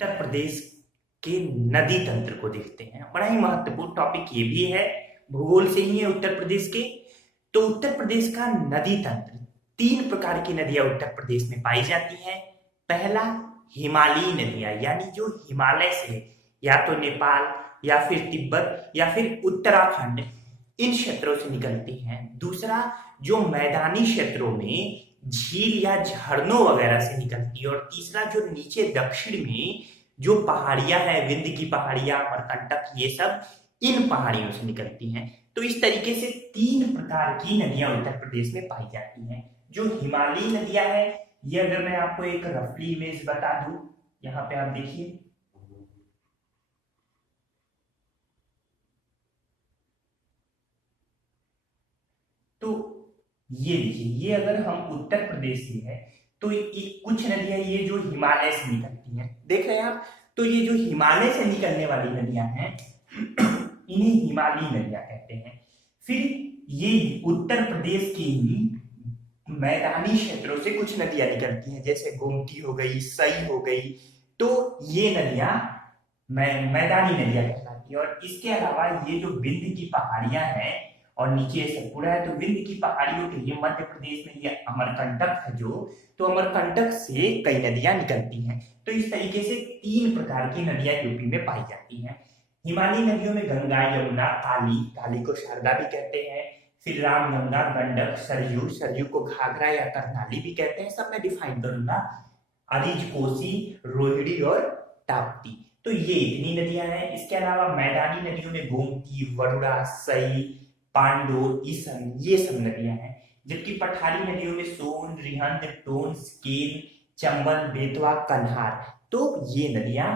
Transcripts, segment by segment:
उत्तर प्रदेश के नदी तंत्र को देखते हैं। बड़ा ही महत्वपूर्ण टॉपिक ये भी है, भूगोल से ही है उत्तर प्रदेश के। तो उत्तर प्रदेश का नदी तंत्र, तीन प्रकार की नदियां उत्तर प्रदेश में पाई जाती हैं। पहला, हिमालयी नदियां, यानी जो हिमालय से या तो नेपाल या फिर तिब्बत या फिर उत्तराखंड इन क्षेत्रों से निकलती हैं। दूसरा, जो मैदानी क्षेत्रों में झील या झरनों वगैरह से निकलती है। और तीसरा, जो नीचे दक्षिण में जो पहाड़ियां हैं, विंध्य की पहाड़ियां, अमरकंटक, ये सब इन पहाड़ियों से निकलती हैं। तो इस तरीके से तीन प्रकार की नदियां उत्तर प्रदेश में पाई जाती हैं। जो हिमालयी नदियां हैं, ये अगर मैं आपको एक रफली इमेज बता दूं, यहाँ पे आप देखिए, तो ये देखिए, ये अगर हम उत्तर प्रदेश से है तो कुछ नदियां ये जो हिमालय से निकलती हैं, देख रहे हैं आप। तो ये जो हिमालय से निकलने वाली नदियां हैं इन्हें हिमालयी नदियां कहते हैं। फिर ये उत्तर प्रदेश के ही मैदानी क्षेत्रों से कुछ नदियां निकलती हैं, जैसे गोमती हो गई, सई हो गई। तो ये नदियां मैदानी नदियां कहलाती है। और इसके अलावा ये जो विंध्य की पहाड़ियां हैं और नीचे सतपुड़ा है, तो विंध्य की पहाड़ियों के लिए मध्य प्रदेश में ये अमरकंटक है जो, तो अमरकंटक से कई नदियां निकलती हैं। तो इस तरीके से तीन प्रकार की नदियां यूपी में पाई जाती हैं। हिमालयी नदियों में गंगा, यमुना, काली, काली को शारदा भी कहते हैं, फिर रामगंगा, गंडक, सरयू, सरयू को घाघरा या करनाली भी कहते हैं, सब मैं डिफाइन करूंगा, अरिज, कोसी, रोहिणी और ताप्ती। तो ये इतनी नदियां हैं। इसके अलावा मैदानी नदियों में गोमती, वरुणा, सई, पांडो, ईसन, ये सब नदियां हैं। जबकि पठारी नदियों में सोन, रिहंद, टोंस, केन, चंबल, बेतवा, कन्हार, तो ये नदियां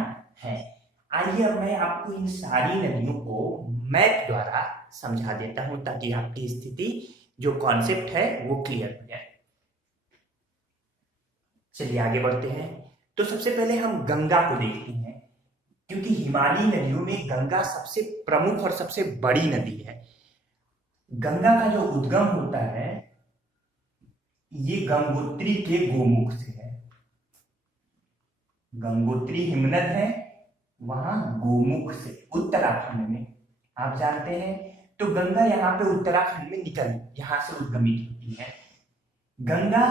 हैं। आइए अब मैं आपको इन सारी नदियों को मैप द्वारा समझा देता हूं, ताकि आपकी स्थिति, जो कॉन्सेप्ट है, वो क्लियर हो जाए। चलिए आगे बढ़ते हैं। तो सबसे पहले हम गंगा को देखते हैं, क्योंकि हिमालयी नदियों में गंगा सबसे प्रमुख और सबसे बड़ी नदी है। गंगा का जो उद्गम होता है ये गंगोत्री के गोमुख से है। गंगोत्री हिमनद है वहां गोमुख से, उत्तराखंड में, आप जानते हैं। तो गंगा यहाँ पे उत्तराखंड में यहां से उद्गमित होती है। गंगा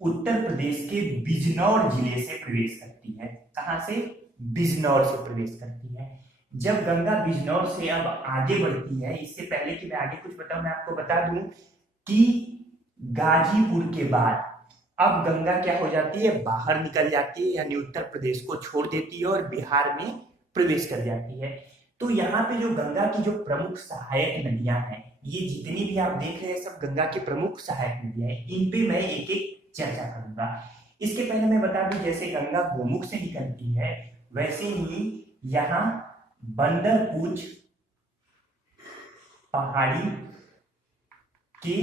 उत्तर प्रदेश के बिजनौर जिले से प्रवेश करती है। कहां से? बिजनौर से प्रवेश करती है। जब गंगा बिजनौर से अब आगे बढ़ती है, इससे पहले कि मैं आगे कुछ बताऊं, मैं आपको बता दूं कि गाजीपुर के बाद अब गंगा क्या हो जाती है, बाहर निकल जाती है, यानी उत्तर प्रदेश को छोड़ देती है और बिहार में प्रवेश कर जाती है। तो यहाँ पे जो गंगा की जो प्रमुख सहायक नदियां हैं, ये जितनी भी आप देख रहे हैं सब गंगा की प्रमुख सहायक नदियां हैं। इन पे मैं एक एक चर्चा करूंगा। इसके पहले मैं बता दूं, जैसे गंगा गोमुख से निकलती है, वैसे ही यहाँ बंदरपूछ पहाड़ी के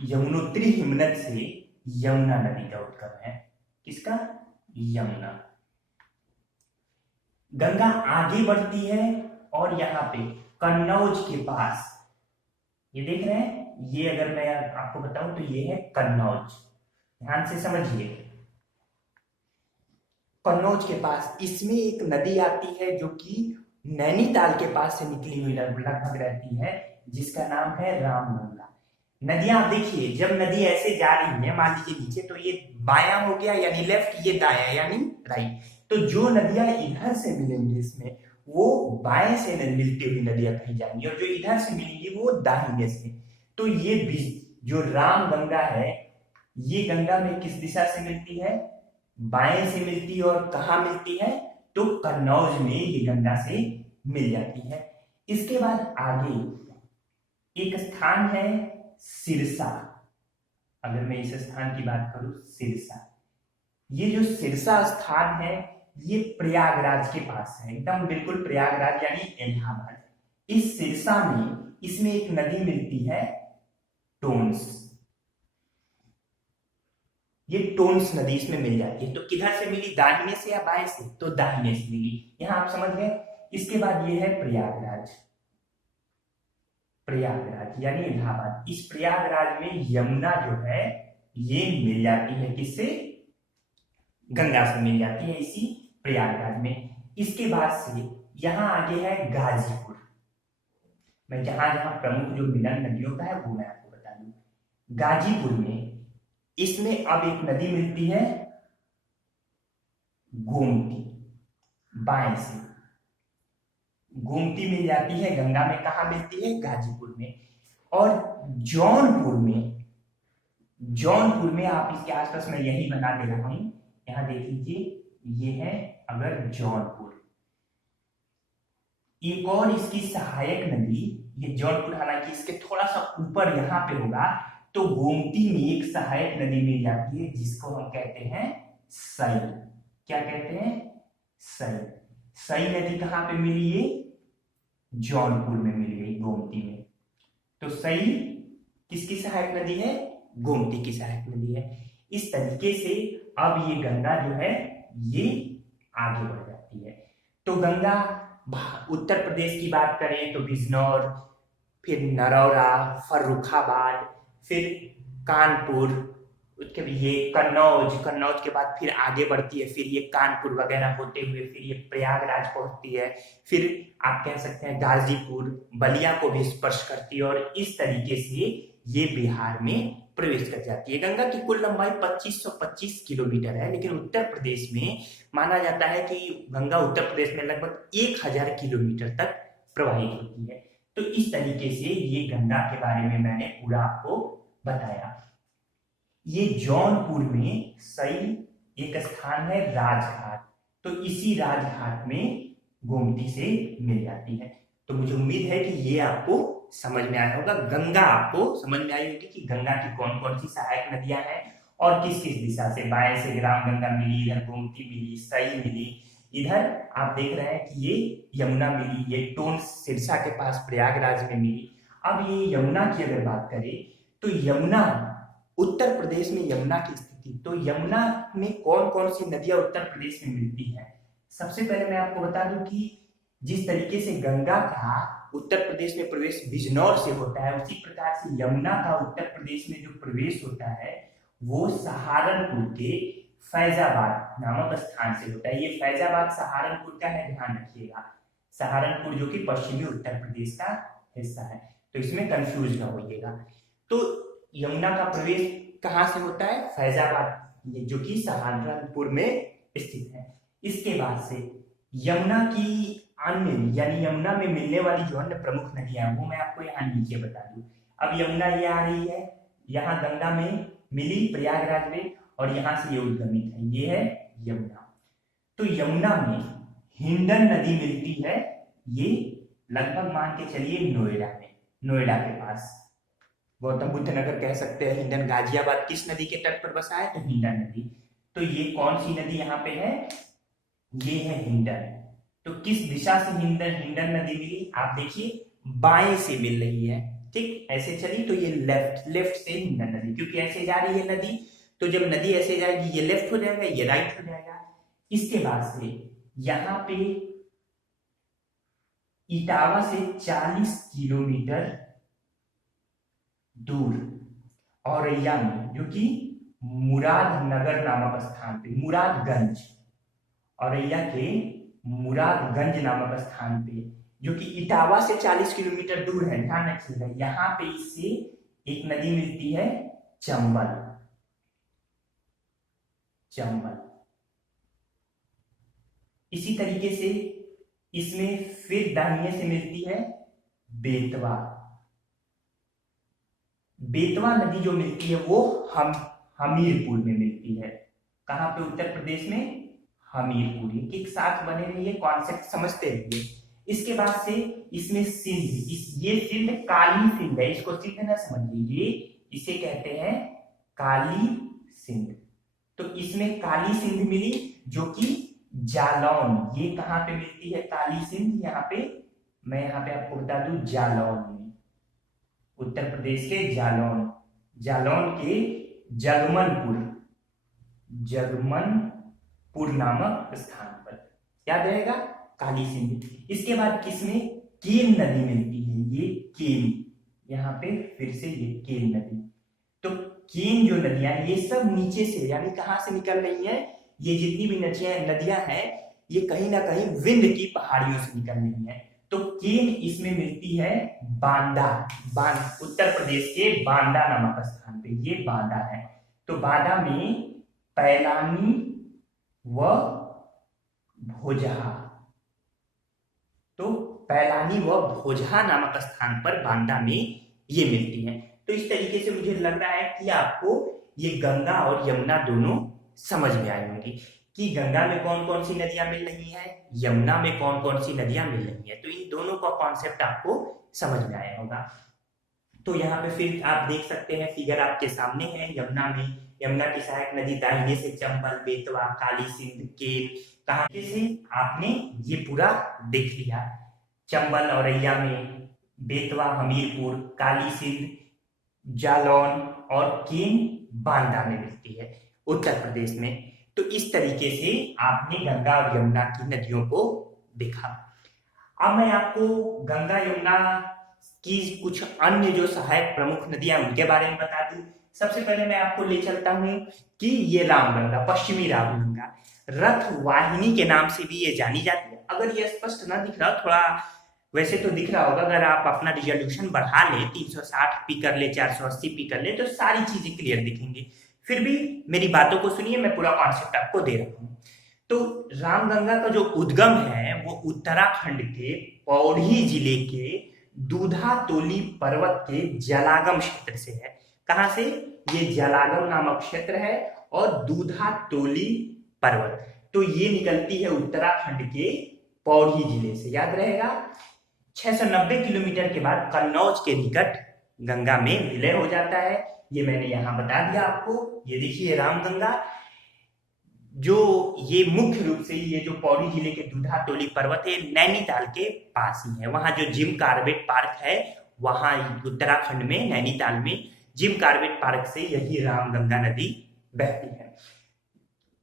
यमुनोत्री हिमनद से यमुना नदी का उद्गम है। किसका? यमुना। गंगा आगे बढ़ती है और यहाँ पे कन्नौज के पास, ये देख रहे हैं, ये अगर मैं आपको बताऊं तो ये है कन्नौज, ध्यान से समझिए। कन्नौज के पास इसमें एक नदी आती है जो कि नैनीताल के पास से निकली हुई लगभग रहती है, जिसका नाम है रामगंगा। नदियां आप देखिए, जब नदी ऐसे जा रही है, मान लीजिए नीचे, तो ये बायां हो गया यानी लेफ्ट, ये दायां यानी राइट। तो जो नदियां इधर से मिलेंगी इसमें, वो बाएं से मिलती हुई नदियां कही जाएंगी, और जो इधर से मिलेंगी वो दाहिने से। तो ये जो रामगंगा है, ये गंगा में किस दिशा से मिलती है? बाएं से मिलती है। और कहाँ मिलती है? तो कन्नौज में ये गंगा से मिल जाती है। इसके बाद आगे एक स्थान है सिरसा। अगर मैं इस स्थान की बात करूं, सिरसा, ये जो सिरसा स्थान है ये प्रयागराज के पास है, एकदम बिल्कुल प्रयागराज यानी इलाहाबाद। इस सिरसा में इसमें एक नदी मिलती है टोंस। ये टोंस नदी इसमें मिल जाती है। तो किधर से मिली, दाहिने से या बाएं से? तो दाहिने से मिली, यहां आप समझ गए। इसके बाद ये है प्रयागराज। प्रयागराज यानी इलाहाबाद। इस प्रयागराज में यमुना जो है ये मिल जाती है, किससे? गंगा से मिल जाती है इसी प्रयागराज में। इसके बाद से यहाँ आगे है गाजीपुर। मैं जहां जहां प्रमुख जो मिलन नदियों का है वो मैं आपको बता दूं। गाजीपुर में इसमें अब एक नदी मिलती है गोमती, बाएं से गोमती मिल जाती है गंगा में। कहा मिलती है? गाजीपुर में। और जौनपुर में आप इसके आसपास मैं यही बना दे रहा हूं, यहां देख लीजिए, ये है अगर जौनपुर। एक और इसकी सहायक नदी, ये जौनपुर हालांकि इसके थोड़ा सा ऊपर यहां पे होगा, तो गोमती में एक सहायक नदी मिल जाती है जिसको हम कहते हैं सई। क्या कहते हैं? सई। सई नदी कहां पे मिली? ये जौनपुर में मिल गई, गोमती में। तो सई किसकी सहायक नदी है? गोमती की सहायक नदी है। इस तरीके से अब ये गंगा जो है ये आगे बढ़ जाती है। तो गंगा उत्तर प्रदेश की बात करें तो बिजनौर, फिर नरौरा, फर्रुखाबाद, फिर कानपुर, उसके ये कन्नौज के बाद फिर आगे बढ़ती है, फिर ये कानपुर वगैरह होते हुए फिर ये प्रयागराज पहुंचती है, फिर आप कह सकते हैं गाजीपुर, बलिया को भी स्पर्श करती है, और इस तरीके से ये बिहार में प्रवेश कर जाती है। गंगा की कुल लंबाई 2525 किलोमीटर है, लेकिन उत्तर प्रदेश में माना जाता है कि गंगा उत्तर प्रदेश में लगभग 1000 किलोमीटर तक प्रवाहित होती है। तो इस तरीके से ये गंगा के बारे में मैंने पूरा आपको बताया। ये जौनपुर में सही एक स्थान है राजघाट, तो इसी राजघाट में गोमती से मिल जाती है। तो मुझे उम्मीद है कि ये आपको समझ में आया होगा, गंगा आपको समझ में आई होगी कि गंगा की कौन कौन सी सहायक नदियां हैं और किस किस दिशा से। बाएं से ग्राम गंगा मिली, इधर गोमती मिली, सई मिली, इधर आप देख रहे हैं कि ये यमुना मिली, ये टोन सिरसा के पास प्रयागराज में मिली। अब ये यमुना की अगर बात करें तो यमुना, उत्तर प्रदेश में यमुना की स्थिति, तो यमुना में कौन कौन सी नदियां उत्तर प्रदेश में मिलती हैं। सबसे पहले मैं आपको बता दूं कि जिस तरीके से गंगा का उत्तर प्रदेश में प्रवेश बिजनौर से होता है, उसी प्रकार से यमुना का उत्तर प्रदेश में जो प्रवेश होता है वो सहारनपुर के फैजाबाद नामक स्थान से होता है। ये फैजाबाद सहारनपुर का है, ध्यान रखिएगा, सहारनपुर जो कि पश्चिमी उत्तर प्रदेश का हिस्सा है, तो इसमें कंफ्यूज ना होइएगा। तो यमुना का प्रवेश कहां से होता है? फैजाबाद, जो कि सहारनपुर में स्थित है। इसके बाद से यमुना की अन्य, यानी यमुना में मिलने वाली जो अन्य प्रमुख नदियां हैं वो मैं आपको यहाँ नीचे बता दूं। अब यमुना ये आ रही है, यहाँ गंगा में मिली प्रयागराज में, और यहाँ से ये उद्गमित है, ये है यमुना। तो यमुना में हिंडन नदी मिलती है, ये लगभग मान के चलिए नोएडा में, नोएडा के पास गौतम बुद्ध नगर कह सकते हैं। हिंडन गाजियाबाद किस नदी के तट पर बसा है? तो हिंडन नदी। तो ये कौन सी नदी यहाँ पे है? ये है हिंडन। तो किस दिशा से हिंडन नदी मिली? आप देखिए बाएं से मिल रही है, ठीक, ऐसे चली तो ये लेफ्ट से हिंडन नदी, क्योंकि ऐसे जा रही है नदी, तो जब नदी ऐसे जाएगी ये लेफ्ट हो जाएगा, ये राइट हो जाएगा। इसके बाद से यहाँ पे इटावा से 40 किलोमीटर दूर औरैया में, जो कि मुरादनगर नामक स्थान पे, मुरादगंज, औरैया के मुरादगंज नामक स्थान पे, जो कि इटावा से 40 किलोमीटर दूर है, ध्यान रखिएगा। यहाँ पे इससे एक नदी मिलती है चंबल। इसी तरीके से इसमें फिर दाहिने से मिलती है बेतवा। बेतवा नदी जो मिलती है वो हमीरपुर में मिलती है। कहां पे? उत्तर प्रदेश में हमीरपुर। एक साथ बने रहिए, कॉन्सेप्ट समझते रहिए। इसके बाद से इसमें सिंध, ये सिंध काली सिंध है, इसको सिंध ना समझिए, इसे कहते हैं काली सिंध। तो इसमें काली सिंध मिली, जो कि जालौन, ये कहां पे मिलती है काली सिंध? यहाँ पे मैं यहाँ पे आपको बता दूं, जालौन में, उत्तर प्रदेश के जालौन के जगमनपुर नामक स्थान पर, याद रहेगा, काली सिंध। इसके बाद किसमें? केन नदी मिलती है, ये केन, यहाँ पे फिर से ये केन नदी। तो केन जो नदियां ये सब नीचे से, यानी कहां से निकल रही है? ये जितनी भी नदियां हैं ये कहीं ना कहीं विंध्य की पहाड़ियों से निकल रही हैं। तो केन इसमें मिलती है बांदा, उत्तर प्रदेश के बांदा नामक स्थान पे, ये बांदा है। तो बांदा में पैलानी व भोजहा, तो पैलानी व भोजहा नामक स्थान पर बांदा में ये मिलती है। तो इस तरीके से मुझे लग रहा है कि आपको ये गंगा और यमुना दोनों समझ में आई होंगी कि गंगा में कौन कौन सी नदियां मिल रही हैं, यमुना में कौन कौन सी नदियां मिल रही हैं। तो इन दोनों का कॉन्सेप्ट आपको समझ में आया होगा। तो यहाँ पे फिर आप देख सकते हैं, फिगर आपके सामने है। यमुना में, यमुना की सहायक नदी दाहिने से चंबल, बेतवा, काली सिंध, केन, कहाँ से आपने ये पूरा देख लिया। चंबल औरैया में, बेतवा हमीरपुर, काली सिंध जालौन और केन बांदा में मिलती है उत्तर प्रदेश में। तो इस तरीके से आपने गंगा और यमुना की नदियों को देखा। अब मैं आपको गंगा यमुना की कुछ अन्य जो सहायक प्रमुख नदियां उनके बारे में बता दूं। सबसे पहले मैं आपको ले चलता हूं कि ये रामगंगा, पश्चिमी रामगंगा, रथ वाहिनी के नाम से भी ये जानी जाती है। अगर ये स्पष्ट ना दिख रहा, थोड़ा वैसे तो दिख रहा होगा, अगर आप अपना रिजोल्यूशन बढ़ा ले, 360 पी कर ले, 480 पी कर ले, तो सारी चीजें क्लियर दिखेंगी। फिर भी मेरी बातों को सुनिए, मैं पूरा कॉन्सेप्ट आपको दे रहा हूँ। तो रामगंगा का जो उद्गम है वो उत्तराखंड के पौड़ी जिले के दूधा तोली पर्वत के जलागम क्षेत्र से है। कहां से? ये जलागम नामक क्षेत्र है और दूधा तोली पर्वत, तो ये निकलती है उत्तराखंड के पौड़ी जिले से, याद रहेगा। 690 किलोमीटर के बाद कन्नौज के निकट गंगा में विलय हो जाता है। ये मैंने यहां बता दिया आपको। ये देखिए रामगंगा, जो ये मुख्य रूप से ये जो पौड़ी जिले के दूधा तोली पर्वत है, नैनीताल के पास ही है। वहां जो जिम कार्बेट पार्क है, वहां उत्तराखंड में नैनीताल में जिम कार्बेट पार्क से यही रामगंगा नदी बहती है।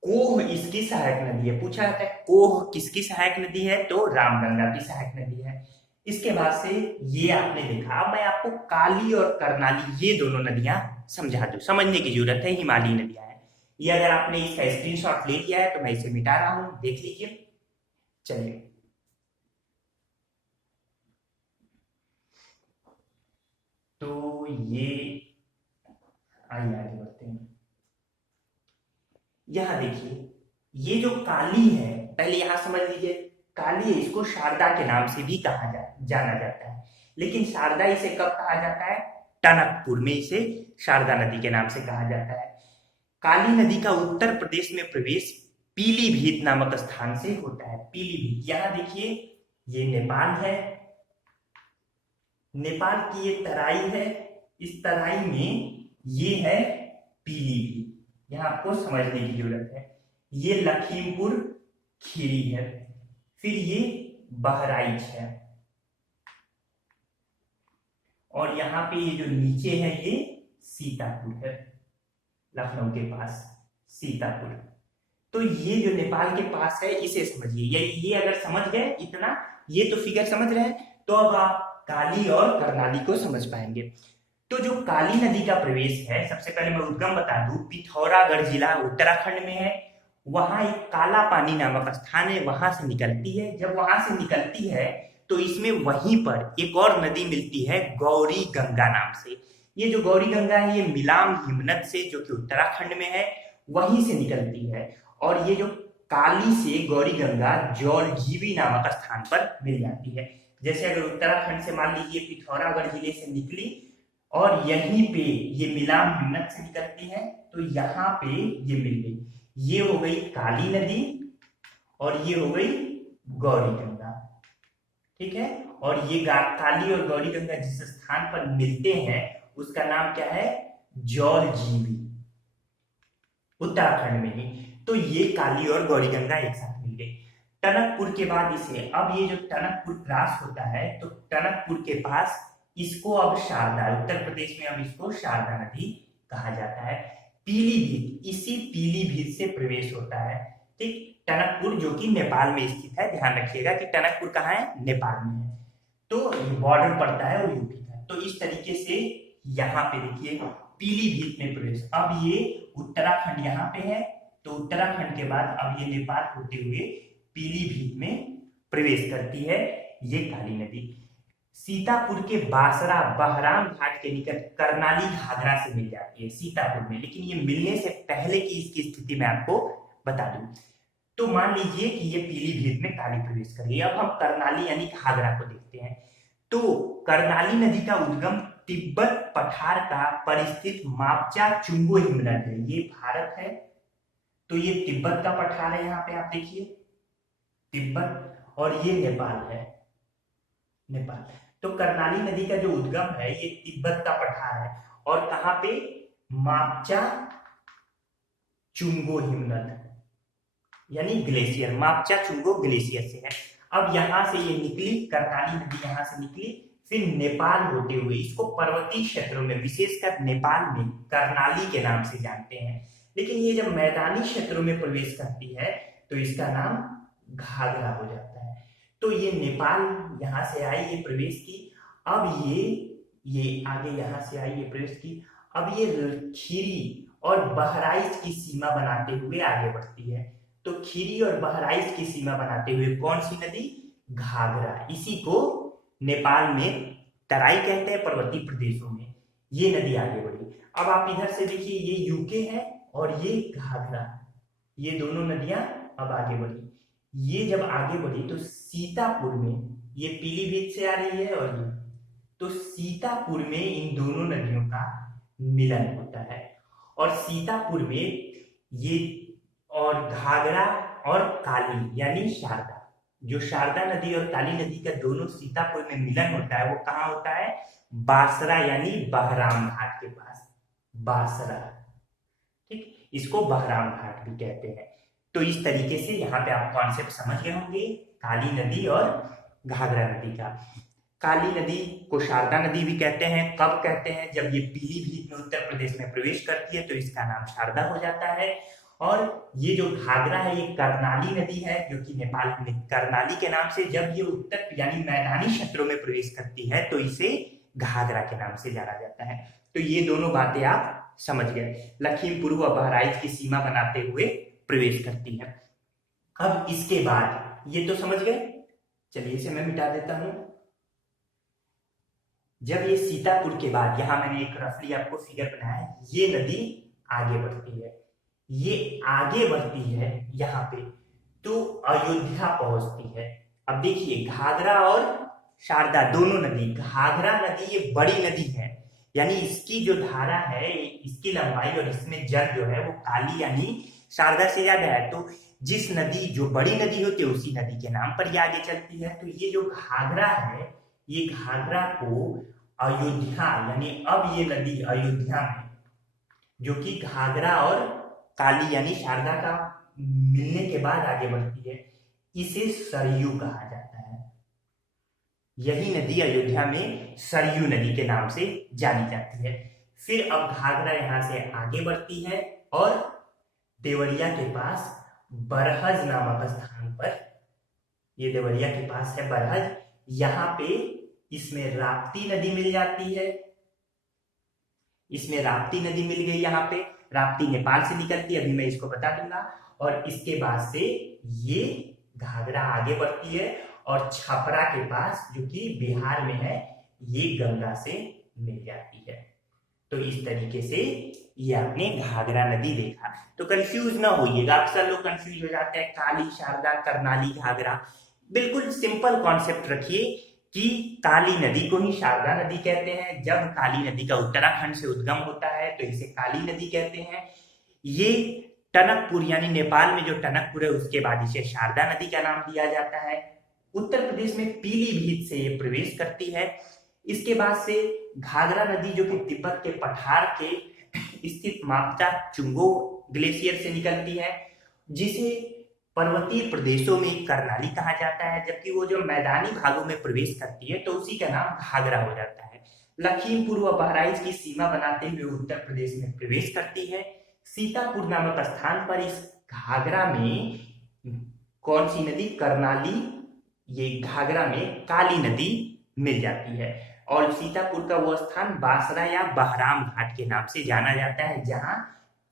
कोह इसकी सहायक नदी है। पूछा जाता है कोह किसकी सहायक नदी है, तो रामगंगा की सहायक नदी है। इसके बाद से ये आपने देखा। अब मैं आपको काली और करनाली, ये दोनों नदियां समझा दूं, समझने की जरूरत है। हिमालयी नदियां हैं ये। अगर आपने इसका स्क्रीनशॉट ले लिया है तो मैं इसे मिटा रहा हूं, देख लीजिए। चलिए, तो ये आइए आगे बढ़ते हैं। यहां देखिए, ये जो काली है, पहले यहां समझ लीजिए, काली है, इसको शारदा के नाम से भी जाना जाता है। लेकिन शारदा इसे कब कहा जाता है? टनकपुर में इसे शारदा नदी के नाम से कहा जाता है। काली नदी का उत्तर प्रदेश में प्रवेश पीलीभीत नामक स्थान से होता है। पीलीभीत, यहां देखिए, ये नेपाल है। नेपाल की ये तराई है। इस तराई में ये है पीलीभीत, यहां आपको समझने की जरूरत है। ये लखीमपुर खीरी है, फिर ये बहराइच है, और यहाँ पे ये जो नीचे है ये सीतापुर है, लखनऊ के पास सीतापुर। तो ये जो नेपाल के पास है इसे समझिए। ये अगर समझ गए इतना, ये तो फिगर समझ रहे हैं, तो अब आप काली और करनाली को समझ पाएंगे। तो जो काली नदी का प्रवेश है, सबसे पहले मैं उद्गम बता दूं, पिथौरागढ़ जिला उत्तराखंड में है। वहां एक काला पानी नामक स्थान है, वहां से निकलती है। जब वहां से निकलती है तो इसमें वहीं पर एक और नदी मिलती है गौरी गंगा नाम से। ये जो गौरी गंगा है, ये मिलाम हिमनद से, जो कि उत्तराखंड में है, वहीं से निकलती है। और ये जो काली से गौरी गंगा जौलजीबी नामक स्थान पर मिल जाती है। जैसे अगर उत्तराखंड से मान लीजिए पिथौरागढ़ जिले से निकली और यहीं पे ये मिलाम हिमनद से निकलती है, तो यहाँ पे ये मिल गई। ये हो गई काली नदी और ये हो गई गौरी गंगा, ठीक है। और ये काली और गौरी गंगा जिस स्थान पर मिलते हैं उसका नाम क्या है? जौलजीबी, उत्तराखंड में ही। तो ये काली और गौरी गंगा एक साथ मिल गई। टनकपुर के बाद इसे, अब ये जो टनकपुर क्रॉस होता है, तो टनकपुर के पास इसको अब शारदा, उत्तर प्रदेश में अब इसको शारदा नदी कहा जाता है। पीलीभीत, इसी पीलीभीत से प्रवेश होता है, ठीक। टनकपुर जो कि नेपाल में स्थित है, ध्यान रखिएगा कि टनकपुर कहाँ है? नेपाल में है। तो बॉर्डर पड़ता है वो यूपी का। तो इस तरीके से यहाँ पे देखिए पीलीभीत में प्रवेश। अब ये उत्तराखंड यहाँ पे है, तो उत्तराखंड के बाद अब ये नेपाल होते हुए पीलीभीत में प्रवेश करती है ये काली नदी। सीतापुर के बासरा बहराम घाट के निकट करनाली घाघरा से मिल जाती है सीतापुर में, लेकिन ये मिलने से पहले की इसकी स्थिति मैं आपको बता दूं। तो मान लीजिए कि ये पीलीभीत में काली प्रवेश कर रही है। अब हम करनाली यानी घाघरा को देखते हैं। तो करनाली नदी का उद्गम तिब्बत पठार का परिस्थित मापचा चुंगो हिमनद है। ये भारत है, तो ये तिब्बत का पठार है, यहाँ पे आप देखिए तिब्बत, और ये नेपाल है, नेपाल। तो करनाली नदी का जो उद्गम है ये तिब्बत का पठार है, और कहां पे, मापचा चुंगो हिमनद यानी ग्लेशियर, मापचा चुंगो ग्लेशियर से है। अब यहां से ये निकली करनाली नदी, यहां से निकली, फिर नेपाल होते हुए, इसको पर्वतीय क्षेत्रों में विशेषकर नेपाल में करनाली के नाम से जानते हैं, लेकिन ये जब मैदानी क्षेत्रों में प्रवेश करती है तो इसका नाम घाघरा हो जाता है। तो ये नेपाल यहां से आई, ये प्रवेश की। अब ये आगे यहां से आई, ये प्रवेश की। अब ये खीरी और बहराइच की सीमा बनाते हुए आगे बढ़ती है। तो खीरी और बहराइच की सीमा बनाते हुए कौन सी नदी, घाघरा, इसी को नेपाल में तराई कहते हैं, पर्वतीय प्रदेशों में ये नदी आगे बढ़ी। अब आप इधर से देखिए, ये यूके है और ये घाघरा, ये दोनों नदियां अब आगे बढ़ी। ये जब आगे बढ़ी तो सीतापुर में, ये पीलीभीत से आ रही है और ये, तो सीतापुर में इन दोनों नदियों का मिलन होता है, और सीतापुर में ये, और घाघरा और काली यानी शारदा, जो शारदा नदी और काली नदी का दोनों सीतापुर में मिलन होता है, वो कहाँ होता है, बासरा यानी बहराम घाट के पास, बासरा, ठीक, इसको बहराम घाट भी कहते हैं। तो इस तरीके से यहाँ पे आप कॉन्सेप्ट समझ गए होंगे काली नदी और घाघरा नदी का। काली नदी को शारदा नदी भी कहते हैं। कब कहते हैं, जब ये पीलीभीत में उत्तर प्रदेश में प्रवेश करती है तो इसका नाम शारदा हो जाता है। और ये जो घाघरा है ये करनाली नदी है, जो कि नेपाल में करनाली के नाम से, जब ये उत्तर यानी मैदानी क्षेत्रों में प्रवेश करती है तो इसे घाघरा के नाम से जाना जाता है। तो ये दोनों बातें आप समझ गए। लखीमपुर व बहराइच की सीमा बनाते हुए प्रवेश करती है। अब इसके बाद ये तो समझ गए, चलिए इसे मैं मिटा देता हूं। जब ये सीतापुर के बाद, यहां मैंने एक रफली आपको फिगर बनाया है, ये नदी आगे बढ़ती है, ये आगे बढ़ती है यहाँ पे तो अयोध्या पहुंचती है। अब देखिए घाघरा और शारदा दोनों नदी, घाघरा नदी ये बड़ी नदी है, यानी इसकी जो धारा है, इसकी लंबाई और इसमें जल जो है वो काली यानी शारदा से ज्यादा है। तो जिस नदी, जो बड़ी नदी होती है उसी नदी के नाम पर ये आगे चलती है। तो ये जो घाघरा है, ये घाघरा को अयोध्या, यानी अब ये नदी अयोध्या में, जो कि घाघरा और काली यानी शारदा का मिलने के बाद आगे बढ़ती है, इसे सरयू कहा जाता है। यही नदी अयोध्या में सरयू नदी के नाम से जानी जाती है। फिर अब घाघरा यहां से आगे बढ़ती है और देवरिया के पास बरहज नामक स्थान पर, ये देवरिया के पास है बरहज, यहाँ पे इसमें राप्ती नदी मिल जाती है। इसमें राप्ती नदी मिल गई, यहाँ पे राप्ती नेपाल से निकलती है, अभी मैं इसको बता दूंगा। और इसके बाद से ये घाघरा आगे बढ़ती है और छपरा के पास, जो कि बिहार में है, ये गंगा से मिल जाती है। तो इस तरीके से ये आपने घाघरा नदी देखा। तो कंफ्यूज ना होइएगा, अक्सर लोग कंफ्यूज हो जाते हैं, काली, शारदा, करनाली, घाघरा। बिल्कुल सिंपल कॉन्सेप्ट रखिए कि काली नदी को ही शारदा नदी कहते हैं। जब काली नदी का उत्तराखंड से उद्गम होता है तो इसे काली नदी कहते हैं। ये टनकपुर यानी नेपाल में जो टनकपुर है उसके बाद इसे शारदा नदी का नाम दिया जाता है। उत्तर प्रदेश में पीलीभीत से ये प्रवेश करती है। इसके बाद से घाघरा नदी, जो कि तिब्बत के पठार के स्थित मापचा चुंगो ग्लेशियर से निकलती है, जिसे पर्वतीय प्रदेशों में करनाली कहा जाता है। जबकि वो जो मैदानी भागों में प्रवेश करती है तो उसी का नाम घाघरा हो जाता है। लखीमपुर व बहराइच की सीमा बनाते हुए उत्तर प्रदेश में प्रवेश करती है। सीतापुर नामक स्थान पर इस घाघरा में कौन सी नदी, करनाली, ये घाघरा में काली नदी मिल जाती है। और सीतापुर का वो स्थान बासरा या बहराम घाट के नाम से जाना जाता है, जहां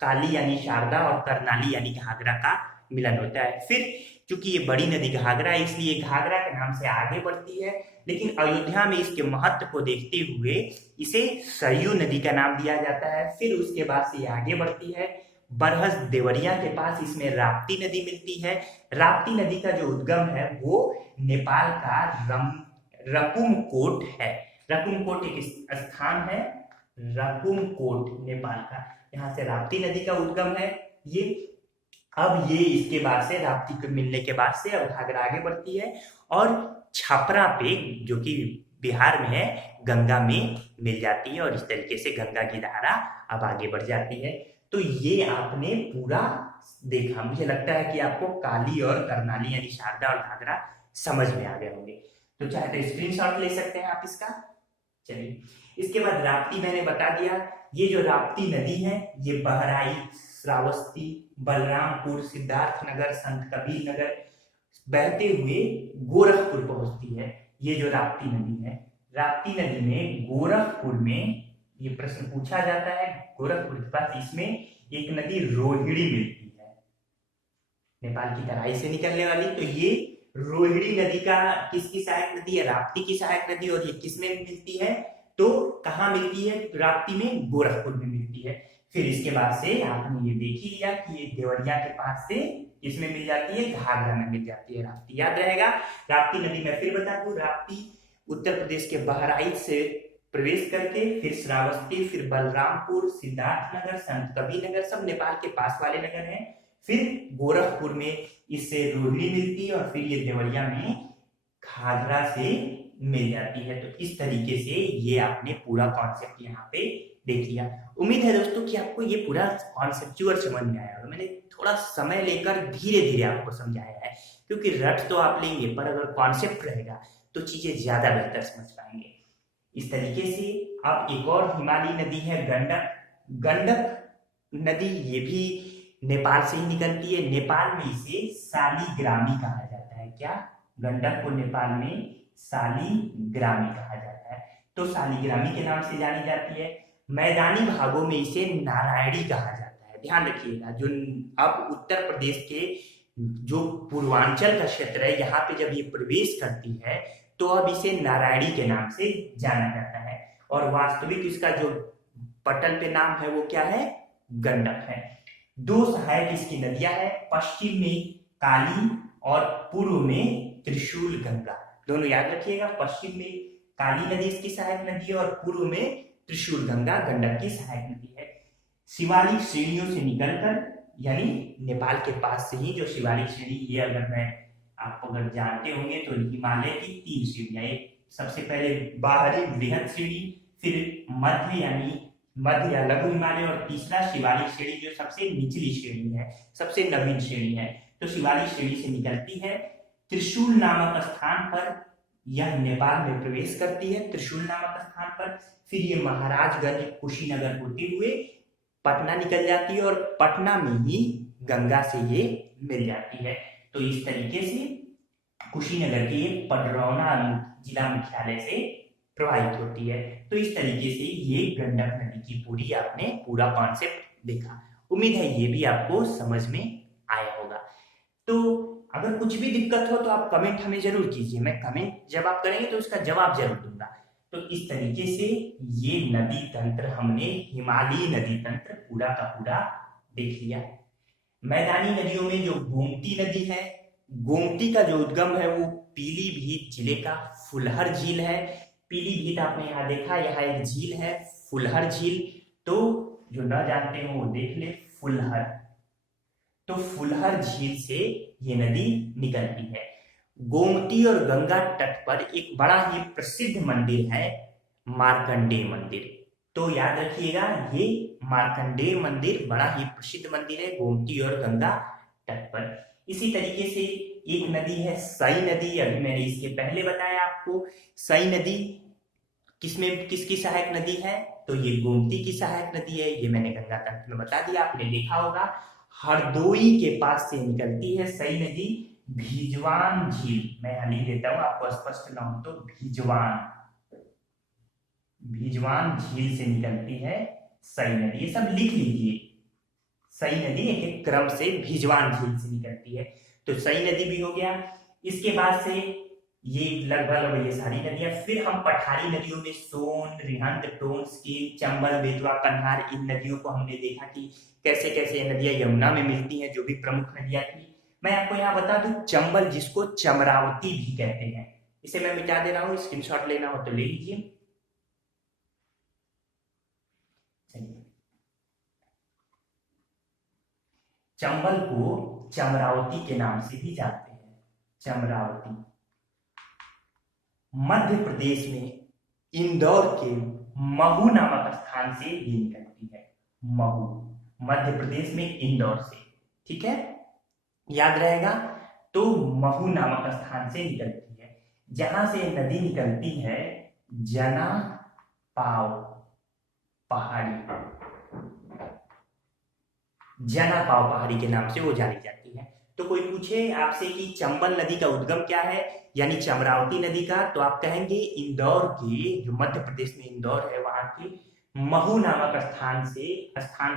काली यानी शारदा और करनाली यानी घाघरा का मिलन होता है। फिर चूंकि ये बड़ी नदी घाघरा है इसलिए घाघरा के नाम से आगे बढ़ती है, लेकिन अयोध्या में इसके महत्व को देखते हुए इसे सरयू नदी का नाम दिया जाता है। फिर उसके बाद से ये आगे बढ़ती है, बरहस देवरिया के पास इसमें राप्ती नदी मिलती है। राप्ती नदी का जो उद्गम है वो नेपाल का रकुमकोट है। रकुमकोट एक स्थान है, रकुमकोट नेपाल का, यहाँ से राप्ती नदी का उद्गम है ये। अब ये इसके बाद से राप्ती को मिलने के बाद से अब घाघरा आगे बढ़ती है और छपरा पे जो कि बिहार में है गंगा में मिल जाती है, और इस तरीके से गंगा की धारा अब आगे बढ़ जाती है। तो ये आपने पूरा देखा। मुझे लगता है कि आपको काली और करनाली यानी शारदा और घाघरा समझ में आ गए होंगे। तो चाहे तो स्क्रीनशॉट ले सकते हैं आप इसका। चलिए, इसके बाद राप्ती मैंने बता दिया। ये जो राप्ती नदी है ये बहराइच, श्रावस्ती, बलरामपुर, सिद्धार्थनगर, संत कबीर नगर बहते हुए गोरखपुर पहुंचती है। ये जो राप्ती नदी है, राप्ती नदी में गोरखपुर में, ये प्रश्न पूछा जाता है गोरखपुर के पास, इसमें एक नदी रोहिणी मिलती है, नेपाल की तराई से निकलने वाली। तो ये रोहिणी नदी का किसकी सहायक नदी है? राप्ती की सहायक नदी। और ये किसमें मिलती है? तो कहाँ मिलती है? राप्ती में, गोरखपुर में मिलती है। फिर इसके बाद से आपने ये देख ही लिया कि ये देवरिया के पास से इसमें मिल जाती है, घाघरा में मिल जाती है राप्ती। याद रहेगा। राप्ती नदी में फिर बता दूं, राप्ती उत्तर प्रदेश के बहराइच से प्रवेश करके फिर श्रावस्ती, फिर बलरामपुर, सिद्धार्थनगर, संत कबीर नगर सब नेपाल के पास वाले नगर हैं। फिर गोरखपुर में इससे रोहिणी मिलती है और फिर ये देवरिया में घाघरा से मिल जाती है। तो इस तरीके से ये आपने पूरा कॉन्सेप्ट यहाँ पे देख लिया। उम्मीद है दोस्तों कि आपको ये पूरा कॉन्सेप्चुअल समझ में आया होगा। मैंने थोड़ा समय लेकर धीरे धीरे आपको समझाया है, क्योंकि रट तो आप लेंगे पर अगर कॉन्सेप्ट रहेगा तो चीजें ज्यादा बेहतर समझ पाएंगे। इस तरीके से अब एक और हिमालयी नदी है गंडक। गंडक नदी ये भी नेपाल से ही निकलती है। नेपाल में इसे सालीग्रामी कहा जाता है। क्या? गंडक को नेपाल में सालीग्रामी कहा जाता है। तो सालीग्रामी के नाम से जानी जाती है। मैदानी भागों में इसे नारायणी कहा जाता है। ध्यान रखिएगा, जो अब उत्तर प्रदेश के जो पूर्वांचल का क्षेत्र है यहाँ पे जब ये प्रवेश करती है तो अब इसे नारायणी के नाम से जाना जाता है। और वास्तविक इसका जो पटल पे नाम है वो क्या है? गंडक है। दो सहायक इसकी नदियां हैं, पश्चिम में काली और पूर्व में त्रिशूल गंगा। दोनों याद रखिएगा, पश्चिम में काली नदी इसकी सहायक नदी है और पूर्व में त्रिशूल गंगा गंडक की सहायक नदी है। शिवालिक श्रेणियों से निकलकर, यानी नेपाल के पास से ही जो शिवालिक श्रेणी, ये अगर मैं आप अगर जानते होंगे तो हिमालय की 3 श्रेणियां, सबसे पहले बाहरी बृहद श्रेणी, फिर मध्य यानी मध्य या लघु हिमालय, और तीसरा शिवालिक श्रेणी जो सबसे निचली श्रेणी है, सबसे नवीन श्रेणी है। तो शिवालिक श्रेणी से निकलती है, त्रिशूल नामक स्थान पर यह नेपाल में प्रवेश करती है। त्रिशूल नामक स्थान पर फिर ये महाराजगंज, कुशीनगर होते हुए पटना निकल जाती है और पटना में ही गंगा से ये मिल जाती है। तो इस तरीके से कुशीनगर के पडरौना जिला मुख्यालय से प्रवाहित होती है। तो इस तरीके से ये गंडक नदी की पूरी आपने पूरा कॉन्सेप्ट देखा। उम्मीद है ये भी आपको समझ में आया होगा। तो अगर कुछ भी दिक्कत हो तो आप कमेंट हमें जरूर कीजिए, मैं कमेंट जब आप करेंगे तो उसका जवाब जरूर दूंगा। तो इस तरीके से ये नदी तंत्र हमने हिमालयी नदी तंत्र पूरा का पूरा देख लिया। मैदानी नदियों में जो गोमती नदी है, गोमती का जो उद्गम है वो पीलीभीत जिले का फुलहर झील है। पीलीभीत आपने यहाँ देखा, यहाँ एक झील है फुलहर झील। तो जो न जानते हो वो देख ले, फुलहर। तो फुलहर झील से ये नदी निकलती है। गोमती और गंगा तट पर एक बड़ा ही प्रसिद्ध मंदिर है, मार्कंडेय मंदिर। तो याद रखिएगा, ये मार्कंडेय मंदिर बड़ा ही प्रसिद्ध मंदिर है गोमती और गंगा तट पर। इसी तरीके से एक नदी है सई नदी, अभी मैंने इसके पहले बताया आपको। सई नदी किसमें, किसकी सहायक नदी है? तो ये गोमती की सहायक नदी है। ये मैंने गंगा तट में बता दिया, आपने देखा होगा। हरदोई के पास से निकलती है सई नदी, भीजवान झील, मैं यहाँ लिख देता हूँ आपको स्पष्ट ना हो तो, भीजवान झील से निकलती है सई नदी। ये सब लिख लीजिए, सई नदी एक एक क्रम से भिजवान झील से निकलती है। तो सई नदी भी हो गया। इसके बाद से ये लगभग ये सारी नदियां। फिर हम पठारी नदियों में सोन, रिहंद, टोंस, कीन, चंबल, बेतवा, कन्हार, इन नदियों को हमने देखा कि कैसे कैसे ये नदियां यमुना में मिलती हैं, जो भी प्रमुख नदियां थी। मैं आपको यहाँ बता दूं, चंबल जिसको चमरावती भी कहते हैं, इसे मैं मिटा दे रहा हूँ, स्क्रीनशॉट लेना हो तो ले लीजिए। चलिए, चंबल को चमरावती के नाम से भी जानते हैं। चमरावती मध्य प्रदेश में इंदौर के महू नामक स्थान से ये निकलती है। महू मध्य प्रदेश में इंदौर से, ठीक है, याद रहेगा। तो महू नामक स्थान से निकलती है। जहां से नदी निकलती है, जना पाव पहाड़ी, जना पाव पहाड़ी के नाम से वो जानी जाती है। तो कोई पूछे आपसे कि चंबल नदी का उद्गम क्या है, यानी चमरावती नदी का, तो आप कहेंगे इंदौर के, जो मध्य प्रदेश में इंदौर है, वहां के महू नामक स्थान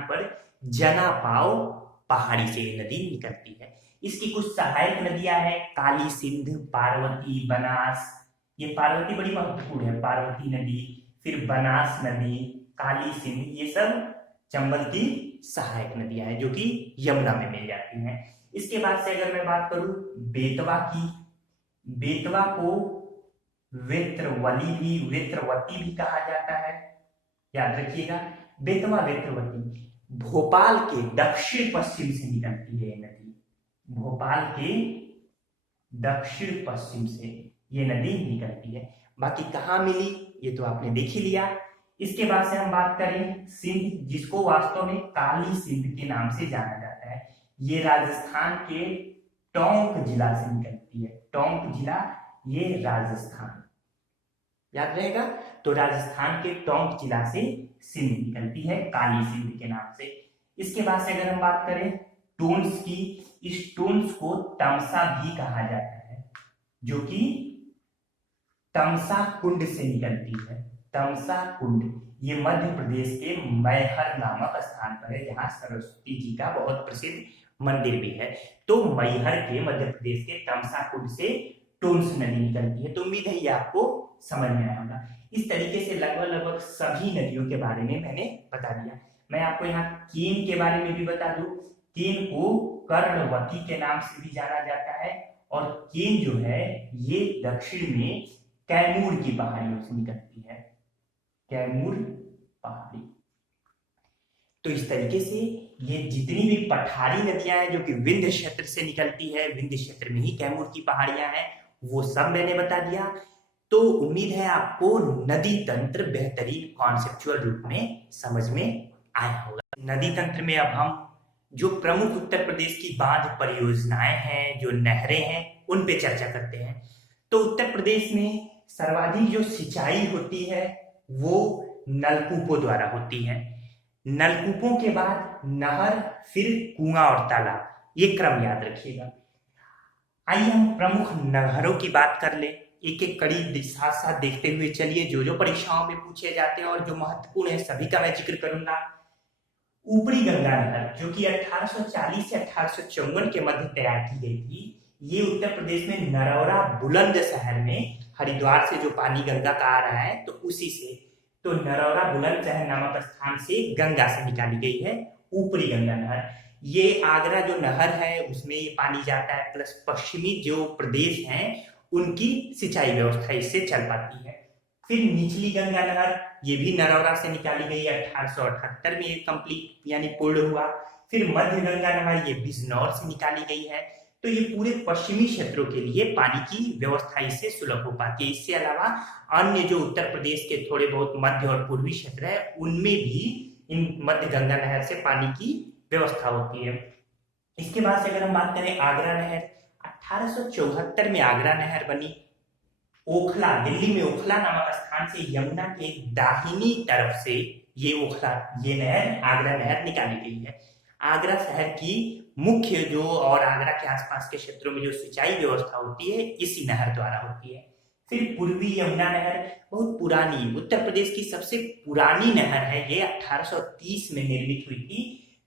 पर जना पाव पहाड़ी से नदी निकलती है। इसकी कुछ सहायक नदियां हैं, काली सिंध, पार्वती, बनास। ये पार्वती बड़ी महत्वपूर्ण है, पार्वती नदी, फिर बनास नदी, काली सिंध, ये सब चंबल की सहायक नदियां हैं जो कि यमुना में मिल जाती हैं। इसके बाद से अगर मैं बात करूं बेतवा की, बेतवा को वेत्रवती भी कहा जाता है, याद रखिएगा। बेतवा वेत्रवती भोपाल के दक्षिण पश्चिम से निकलती है ये नदी, भोपाल के दक्षिण पश्चिम से ये नदी निकलती है। बाकी कहाँ मिली ये तो आपने देख ही लिया। इसके बाद से हम बात करें सिंध, जिसको वास्तव में काली सिंध के नाम से जाना जाता है। ये राजस्थान के टोंक जिला से निकलती है। टोंक जिला ये राजस्थान, याद रहेगा। तो राजस्थान के टोंक जिला से सिंध निकलती है काली सिंध के नाम से। इसके बाद से अगर हम बात करें टोन्स की, इस टोन्स को तमसा भी कहा जाता है, जो कि तमसा कुंड से निकलती है। तमसा कुंड ये मध्य प्रदेश के मैहर नामक स्थान पर है, जहां सरस्वती जी का बहुत प्रसिद्ध मंदिर भी है। तो मैहर के मध्य प्रदेश के तमसा कुंड से टोन्स नदी निकलती है। तो उम्मीद है ये आपको समझ में आया होगा। इस तरीके से लगभग सभी नदियों के बारे में मैंने बता दिया। मैं आपको यहाँ केन के बारे में भी बता दूं। केन को कर्णवती के नाम से भी जाना जाता है, और केन जो है ये दक्षिण में कैमूर की पहाड़ियों से निकलती है। कैमूर पहाड़ी। तो इस तरीके से ये जितनी भी पठारी नदियां हैं जो कि विंध्य क्षेत्र से निकलती है, विंध्य क्षेत्र में ही कैमूर की पहाड़ियां हैं, वो सब मैंने बता दिया। तो उम्मीद है आपको नदी तंत्र बेहतरीन कॉन्सेप्चुअल रूप में समझ में आया होगा। नदी तंत्र में अब हम जो प्रमुख उत्तर प्रदेश की बांध परियोजनाएं हैं, जो नहरें हैं, उन पे चर्चा करते हैं। तो उत्तर प्रदेश में सर्वाधिक जो सिंचाई होती है वो नलकूपों द्वारा होती है। नलकूपों के बाद नहर, फिर कुआं और तालाब, ये क्रम याद रखिएगा। आइए हम प्रमुख नहरों की बात कर ले, एक एक कड़ी साथ साथ देखते हुए चलिए। जो जो परीक्षाओं में पूछे जाते हैं और जो महत्वपूर्ण है सभी का मैं जिक्र करूंगा। ऊपरी गंगा नहर जो कि 1840 से 1854 के मध्य तैयार की गई थी, ये उत्तर प्रदेश में नरौरा बुलंदशहर में, हरिद्वार से जो पानी गंगा का आ रहा है तो उसी से, तो नरौरा बुलंदशहर नामक स्थान से गंगा से निकाली गई है ऊपरी गंगा नहर। ये आगरा जो नहर है उसमें ये पानी जाता है, प्लस पश्चिमी जो प्रदेश हैं उनकी सिंचाई व्यवस्था इससे चल पाती है। फिर निचली गंगा नहर, ये भी नरौरा से निकाली गई, 1878 में ये कंप्लीट यानी पूर्ण हुआ। फिर मध्य गंगा नहर, ये बिजनौर से निकाली गई है। तो ये पूरे पश्चिमी क्षेत्रों के लिए पानी की व्यवस्था इससे सुलभ हो पाती है। इससे अलावा अन्य जो उत्तर प्रदेश के थोड़े बहुत मध्य और पूर्वी क्षेत्र है उनमें भी इन मध्य गंगा नहर से पानी की व्यवस्था होती है। इसके बाद से अगर हम बात करें आगरा नहर, 1874 में आगरा नहर बनी। ओखला, दिल्ली में ओखला नामक स्थान से यमुना के दाहिनी तरफ से ये नहर, आगरा नहर निकाली गई है। आगरा शहर की मुख्य जो और आगरा के आसपास के क्षेत्रों में जो सिंचाई व्यवस्था होती है इसी नहर द्वारा होती है। फिर पूर्वी यमुना नहर, बहुत पुरानी, उत्तर प्रदेश की सबसे पुरानी नहर है। ये 1830 में निर्मित हुई थी,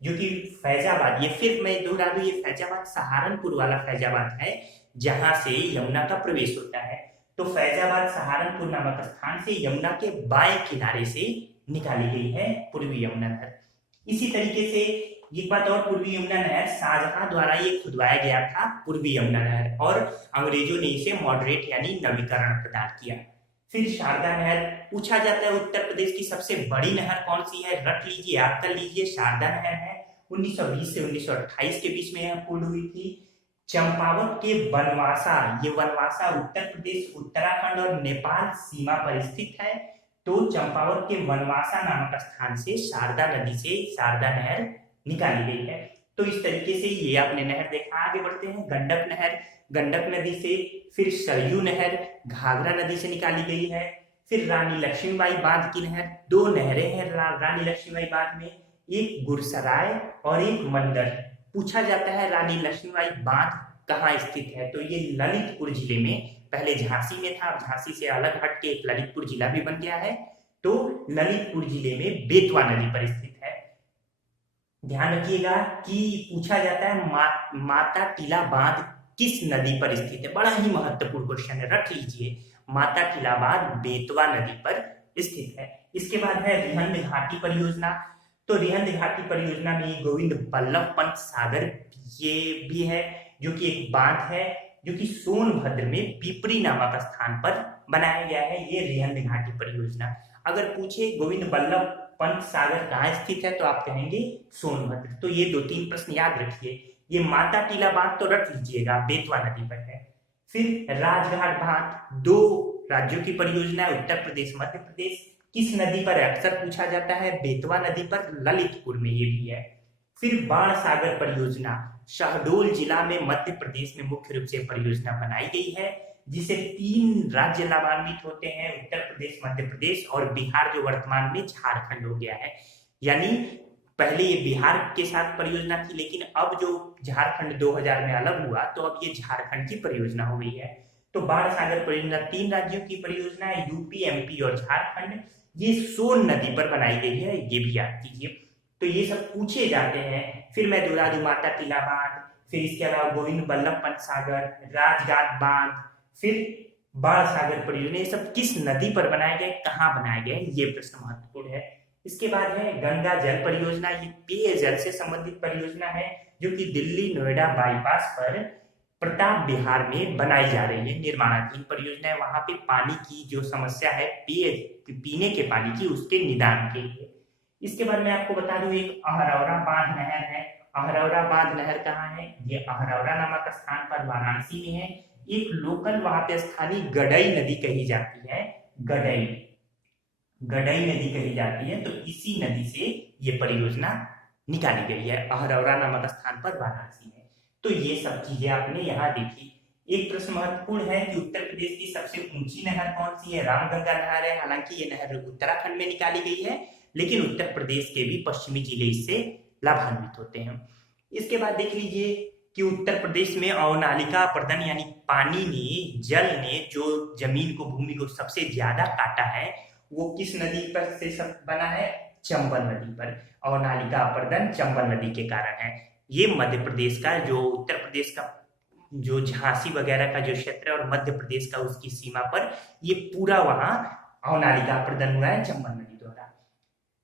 जो कि फैजाबाद, ये फिर मैं दोहरा दूं, ये फैजाबाद सहारनपुर वाला फैजाबाद है जहां से यमुना का प्रवेश होता है। तो फैजाबाद सहारनपुर नामक स्थान से यमुना के बाएं किनारे से निकाली गई है पूर्वी यमुना नहर। इसी तरीके से एक बात और, पूर्वी यमुना नहर शाहजहां द्वारा ये खुदवाया गया था पूर्वी यमुना नहर, और अंग्रेजों ने इसे मॉडरेट यानी नवीकरण प्रदान किया। फिर शारदा नहर पूछा जाता है उत्तर प्रदेश की सबसे बड़ी नहर कौन सी है, रट लीजिए, याद कर लीजिए, शारदा नहर है। 1920 से 1928 के बीच में यह पूर्ण हुई थी। चंपावत के बनवासा, ये बनवासा उत्तर प्रदेश, उत्तराखंड और नेपाल सीमा पर स्थित है। तो चंपावत के बनवासा नामक स्थान से शारदा नदी से शारदा नहर निकाली गई है। तो इस तरीके से ये आपने नहर देखा। आगे बढ़ते हैं, गंडक नहर, गंडक नदी से, फिर सरयू नहर घाघरा नदी से निकाली गई है। फिर रानी लक्ष्मीबाई बांध की नहर, दो नहरें हैं रानी लक्ष्मीबाई बांध में, एक गुरसराय और एक मंदर। पूछा जाता है रानी लक्ष्मीबाई बांध कहाँ स्थित है, तो ये ललितपुर जिले में, पहले झांसी में था, अब झांसी से अलग हट के एक ललितपुर जिला भी बन गया है। तो ललितपुर जिले में बेतवा नदी पर स्थित है। ध्यान रखिएगा कि पूछा जाता है माता टीला बांध किस नदी पर स्थित है, बड़ा ही महत्वपूर्ण क्वेश्चन है, रख लीजिए, माता टीला बांध बेतवा नदी पर स्थित है। इसके बाद है रिहंद घाटी परियोजना। तो रिहंद घाटी परियोजना में गोविंद बल्लभ पंत सागर ये भी है, जो कि एक बांध है जो कि सोनभद्र में पिपरी नामक स्थान पर बनाया गया है, ये रिहंद घाटी परियोजना। अगर पूछे गोविंद बल्लभ पंत सागर कहाँ स्थित है, तो आप कहेंगे सोनभद्र। तो ये 2-3 प्रश्न याद रखिए। ये माता टीला बांध तो रख लीजिएगा, बेतवा नदी पर है। फिर राजघाट बांध, 2 राज्यों की परियोजना है, उत्तर प्रदेश मध्य प्रदेश, किस नदी पर अक्सर पूछा जाता है, बेतवा नदी पर, ललितपुर में ये भी है। फिर बाण सागर परियोजना, शहडोल जिला में मध्य प्रदेश में मुख्य रूप से परियोजना बनाई गई है, जिसे 3 राज्य लाभान्वित होते हैं, उत्तर प्रदेश, मध्य प्रदेश और बिहार, जो वर्तमान में झारखंड हो गया है। यानी पहले ये बिहार के साथ परियोजना थी, लेकिन अब जो झारखंड 2000 में अलग हुआ, तो अब ये झारखंड की परियोजना हो गई है। तो बाण सागर परियोजना 3 राज्यों की परियोजना है, यूपी, एमपी और झारखंड। ये सोन नदी पर बनाई गई है, ये भी याद कीजिए। तो ये सब पूछे जाते हैं। फिर मैं दोहरा दूं, माता टीला बांध, फिर इसके अलावा गोविंद बल्लभ पंत सागर, राजघाट बांध, फिर बाण सागर परियोजना, ये सब किस नदी पर बनाए गए, कहाँ बनाए गए, ये प्रश्न महत्वपूर्ण है। इसके बाद है गंगा जल परियोजना, ये पेयजल से संबंधित परियोजना है, जो कि दिल्ली नोएडा बाईपास पर प्रताप बिहार में बनाई जा रही है, निर्माणाधीन परियोजना है। वहां पे पानी की जो समस्या है, पीने के पानी की, उसके निदान के लिए। इसके बाद मैं आपको बता दूं, एक अहरौरा बांध नहर है। अहरौरा बांध नहर कहाँ है, ये अहरौरा नामक स्थान पर वाराणसी में है। एक लोकल वहां पे स्थानीय गडई नदी कही जाती है, गडई नदी कही जाती है। तो इसी नदी से ये परियोजना निकाली गई है, अहरौरा नामक स्थान पर वाराणसी में। तो ये सब चीजें आपने यहाँ देखी। एक प्रश्न महत्वपूर्ण है कि उत्तर प्रदेश की सबसे ऊंची नहर कौन सी है, रामगंगा नहर है। हालांकि ये नहर उत्तराखंड में निकाली गई है, लेकिन उत्तर प्रदेश के भी पश्चिमी जिले इससे लाभान्वित होते हैं। इसके बाद देख लीजिए कि उत्तर प्रदेश में अवनालिका अपर्दन यानी पानी ने, जल ने जो जमीन को, भूमि को सबसे ज्यादा काटा है, वो किस नदी पर से सब बना है, चंबल नदी पर। अवनालिका अपर्दन चंबल नदी के कारण है। ये मध्य प्रदेश का, जो उत्तर प्रदेश का जो झांसी वगैरह का जो क्षेत्र है और मध्य प्रदेश का उसकी सीमा पर, ये पूरा वहां अवनालिका अपर्दन हुआ है चंबल नदी द्वारा।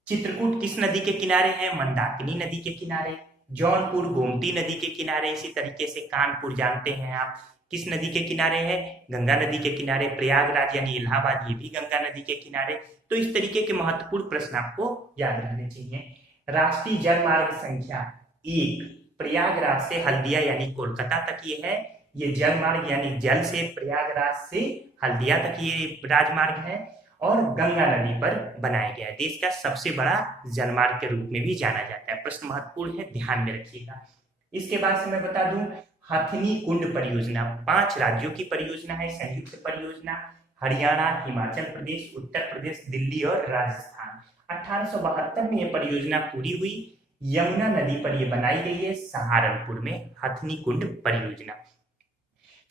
चित्रकूट किस नदी के किनारे है, मंदाकिनी नदी के किनारे। जौनपुर गोमती नदी के किनारे। इसी तरीके से कानपुर जानते हैं आप किस नदी के किनारे है, गंगा नदी के किनारे। प्रयागराज यानी इलाहाबाद, ये भी गंगा नदी के किनारे। तो इस तरीके के महत्वपूर्ण प्रश्न आपको याद रखने चाहिए। राष्ट्रीय जलमार्ग संख्या 1 प्रयागराज से हल्दिया यानी कोलकाता तक ये है। ये जलमार्ग यानी जल से प्रयागराज से हल्दिया तक ये राजमार्ग है, और गंगा नदी पर बनाया गया है। देश का सबसे बड़ा जलमार्ग के रूप में भी जाना जाता है। प्रश्न महत्वपूर्ण है, ध्यान में रखिएगा। इसके बाद से मैं बता दूं, हथनी कुंड परियोजना 5 राज्यों की परियोजना है, संयुक्त परियोजना। हरियाणा, हिमाचल प्रदेश, उत्तर प्रदेश, दिल्ली और राजस्थान। 1872 में यह परियोजना पूरी हुई। यमुना नदी पर यह बनाई गई है, सहारनपुर में हथनी कुंड परियोजना।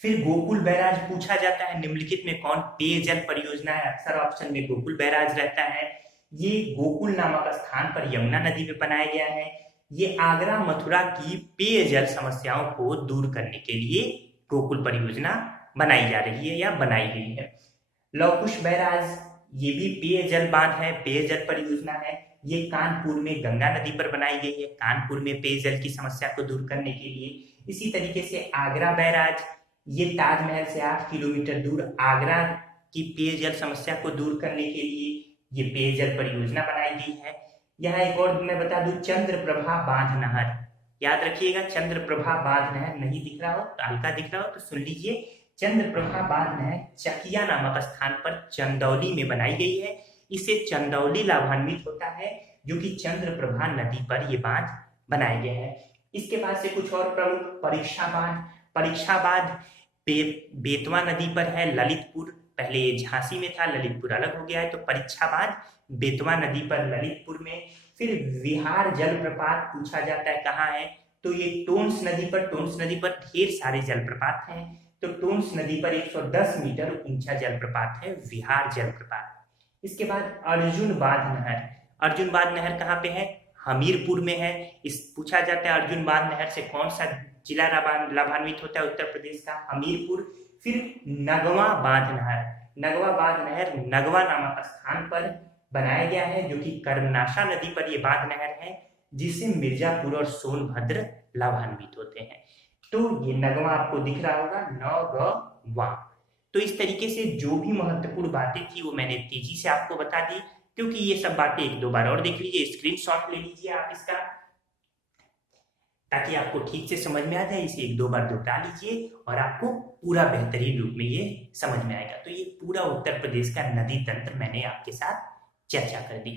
फिर गोकुल बैराज पूछा जाता है, निम्नलिखित में कौन पेयजल परियोजना है, अक्सर ऑप्शन में गोकुल बैराज रहता है। ये गोकुल नामक स्थान पर यमुना नदी में बनाया गया है। ये आगरा मथुरा की पेयजल समस्याओं को दूर करने के लिए गोकुल परियोजना बनाई जा रही है या बनाई गई है। लव कुश बैराज ये भी पेयजल बांध है, पेयजल परियोजना है। ये कानपुर में गंगा नदी पर बनाई गई है, कानपुर में पेयजल की समस्या को दूर करने के लिए। इसी तरीके से आगरा बैराज ये ताजमहल से 8 किलोमीटर दूर आगरा की पेयजल समस्या को दूर करने के लिए ये पेयजल परियोजना बनाई गई है। यहाँ एक और मैं बता दूं, चंद्रप्रभा बांध नहर, याद रखिएगा, चंद्रप्रभा बांध नहर नहीं दिख रहा हो, हल्का दिख रहा हो तो सुन लीजिए, चंद्रप्रभा बांध नहर चकिया नामक स्थान पर चंदौली में बनाई गई है। इससे चंदौली लाभान्वित होता है, जो कि चंद्रप्रभा नदी पर ये बांध बनाया गया है। इसके बाद से कुछ और प्रमुख, परीक्षा बांध बेतवा नदी पर है, ललितपुर, पहले झांसी में था, ललितपुर अलग हो गया है, तो परीक्षा बांध बेतवा नदी पर ललितपुर में। फिर विहार जलप्रपात पूछा जाता है कहाँ है, तो ये टोंस नदी पर ढेर सारे जलप्रपात हैं, तो टोंस नदी पर 110 मीटर ऊंचा जलप्रपात है विहार जलप्रपात। इसके बाद अर्जुन बांध नहर कहाँ पे है, हमीरपुर में है। इस पूछा जाता है अर्जुन बांध नहर से कौन सा जिला लाभान्वित होता है, उत्तर प्रदेश का हमीरपुर। फिर नगवा बांध नहर नगवा नामक स्थान पर बनाया गया है, जो कि कर्मनाशा नदी पर यह बांध नहर है, जिससे मिर्जापुर और सोनभद्र लाभान्वित होते हैं। तो ये नगवा आपको दिख रहा होगा, नगवा। तो इस तरीके से जो भी महत्वपूर्ण बातें थी वो मैंने तेजी से आपको बता दी, क्योंकि ये सब बातें एक दो बार और देख लीजिए, स्क्रीनशॉट ले लीजिए आप इसका, ताकि आपको ठीक से समझ में आ जाए। इसे एक दो बार दोहरा लीजिए और आपको पूरा बेहतरीन रूप में ये समझ में आएगा। तो ये पूरा उत्तर प्रदेश का नदी तंत्र मैंने आपके साथ चर्चा कर दी।